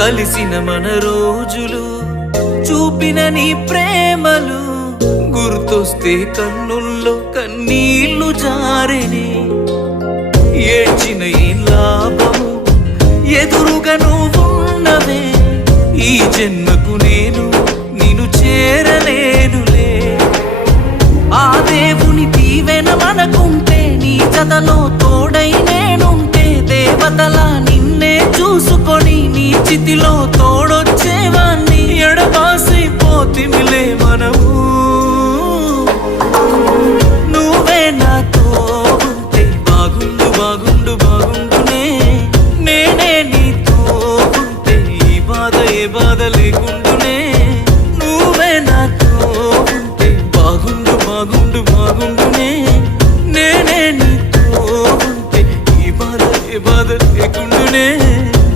కలిసిన మన రోజులు చూపిన నీ ప్రేమలు గుర్తొస్తే కన్నుల్లో కన్నీళ్లు జారెనే. ఏడ్చిన ఈ లాభము ఎదురుగా నువ్వున్నవే, ఈ జన్మకు నేను నిన్ను చేరలేనులే. ఆ దేవుని దీవెన మనకుంటే, నీ జతలో తోడై నేనుంటే, దేవతలా నిన్నే చూసుకొని నీ చితిలో తోడ